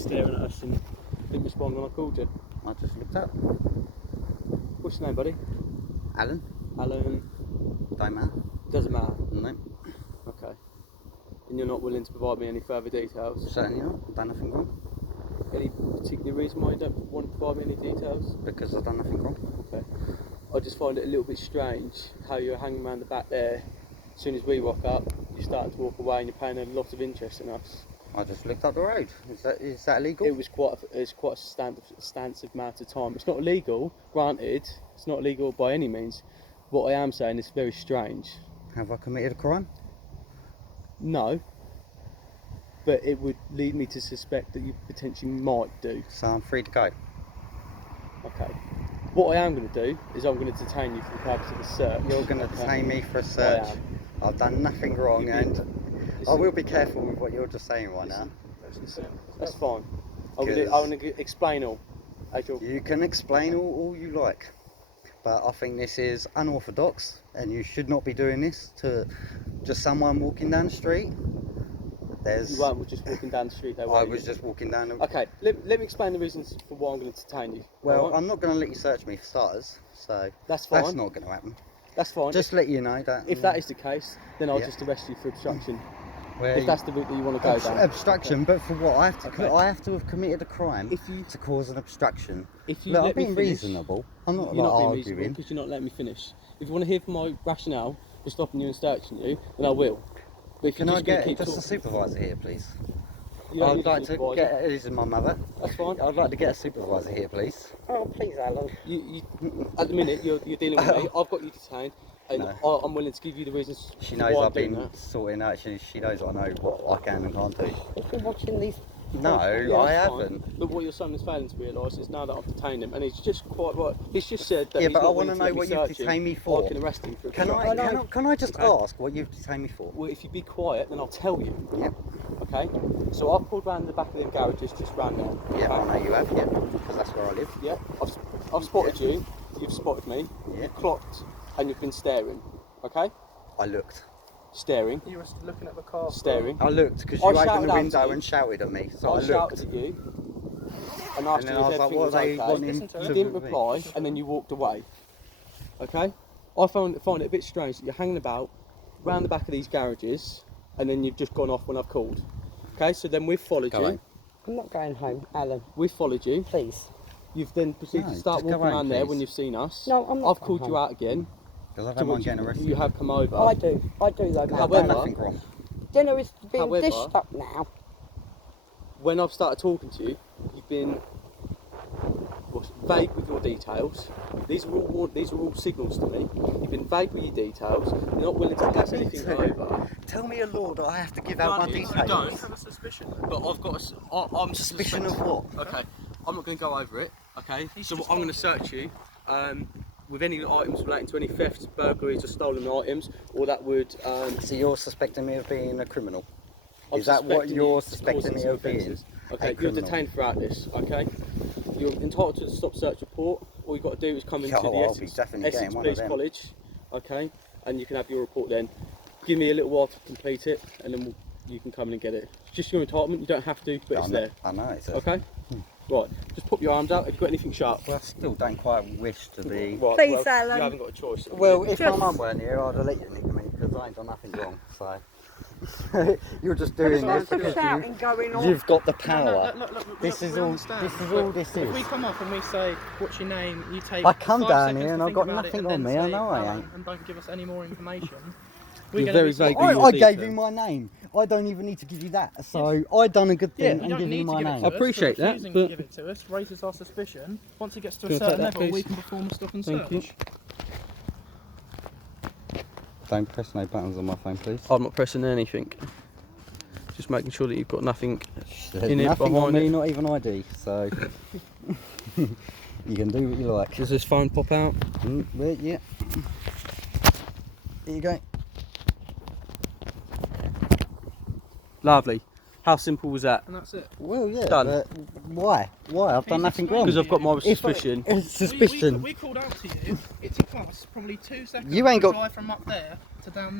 staring at us and didn't respond when I called you. I just looked up. What's your name, buddy? Alan? Alan. Don't matter. Doesn't matter. No. Okay. And you're not willing to provide me any further details? Certainly not. Done nothing wrong. Any particular reason why you don't want to provide me any details? Because I've done nothing wrong. Okay. I just find it a little bit strange how you're hanging around the back there. As soon as we rock up, you're starting to walk away and you're paying a lot of interest in us. I just looked up the road. Is that illegal? It was quite a substantive amount of time. It's not illegal, granted. It's not illegal by any means. What I am saying is very strange. Have I committed a crime? No. But it would lead me to suspect that you potentially might do. So I'm free to go. Okay. What I am going to do is I'm going to detain you for the purpose of a search. You're going to detain me for a search. I've done nothing wrong, and I will be careful with what you're just saying right now. That's fine. I'm going to explain all. You can explain all you like, but I think this is unorthodox, and you should not be doing this to just someone walking down the street. You weren't just walking down the street though, I was just walking down the... Okay, let me explain the reasons for why I'm going to detain you. Well, right? I'm not going to let you search me for starters, so that's fine. That's not going to happen. That's fine. Just let you know that... If that is the case, then I'll just arrest you for obstruction. Well, if that's the route that you want to go down. Obstruction, but for what? I have to have committed a crime to cause an obstruction. Look, I'm being reasonable. I'm not You're not being arguing. reasonable because you're not letting me finish. If you want to hear from my rationale for stopping you and searching you, then I will. But if Can I get just a supervisor here, please? I'd like to get... This is my mother. That's fine. I'd like to get a supervisor here, please. Oh, please, Alan. At the minute, you're dealing with me. I've got you detained. And I'm willing to give you the reasons. She knows I've been sorting out. She knows I know what I can and can't do. You've been watching these. No, I haven't. But what your son is failing to realise is now that I've detained him, and he's just quite right. He's just said that. Yeah, he's but I not want to know what you've detained me for. I can arrest him for. Can I just ask what you've detained me for? Well, if you be quiet, then I'll tell you. Yep. Okay. So I've pulled round the back of the garages just round there. Yeah, I know you have. Yeah, because that's where I live. Yeah. I've spotted you. You've spotted me. Yeah. You've clocked, and you've been staring. Okay. I looked. Staring. You were looking at the car. Staring. I looked because you opened the window and shouted at me, so I looked. Shouted at you and asked you if everything was okay. You didn't reply, and then you walked away. Okay? I find it a bit strange that you're hanging about round the back of these garages, and then you've just gone off when I've called. Okay? So then we've followed you. I'm not going home, Alan. We've followed you. Please. You've then proceeded to start walking around there when you've seen us. No, I'm not. I've called you out again. Because I don't mind getting arrested. You have come over. I do though. I've done nothing wrong. Dinner is being dished up now. When I've started talking to you, you've been vague with your details. These are all signals to me. You've been vague with your details. You're not willing to pass anything over. Tell me a law that I have to give out my details. You don't have a suspicion, but I've got I'm suspicion of what? Okay, I'm not going to go over it. Okay, so I'm going to search you. With any items relating to any thefts, burglaries or stolen items, or that would... So you're suspecting me of being a criminal? Is that what you're suspecting me of being? Okay, you're detained throughout this, okay? You're entitled to the stop search report. All you've got to do is come into the Essex Police College, okay? And you can have your report then. Give me a little while to complete it, and then you can come in and get it. It's just your entitlement, you don't have to, but it's there. I know it's okay? Right, just put your arms out. Have you got anything sharp? Well, I still don't quite wish to be... Right, please, Alan. You haven't got a choice. Well, if my mum weren't here, I'd have let you nick me, because I ain't done nothing wrong, so... You're just doing this because you've got the power. Look, this is all this is. If we come up and we say, what's your name, you take I come down here and I've got nothing on me, I know I ain't. And don't give us any more information. You're very vague. I gave you my name. I don't even need to give you that. So I done a good thing and give you my name. I appreciate that. But give it to us raises our suspicion. Once it gets to a certain level, we can perform a stop and search. Don't press no buttons on my phone, please. I'm not pressing anything. Just making sure that you've got nothing There's in it nothing behind on me, it. not even ID. So you can do what you like. Does this phone pop out? Well, yeah. Here you go. Lovely. How simple was that? And that's it. Well, yeah. Done. But why? Why? I've done nothing wrong. Because I've got my suspicion. Suspicion. We called out to you. It took us probably 2 seconds You ain't got... to drive from up there to down there.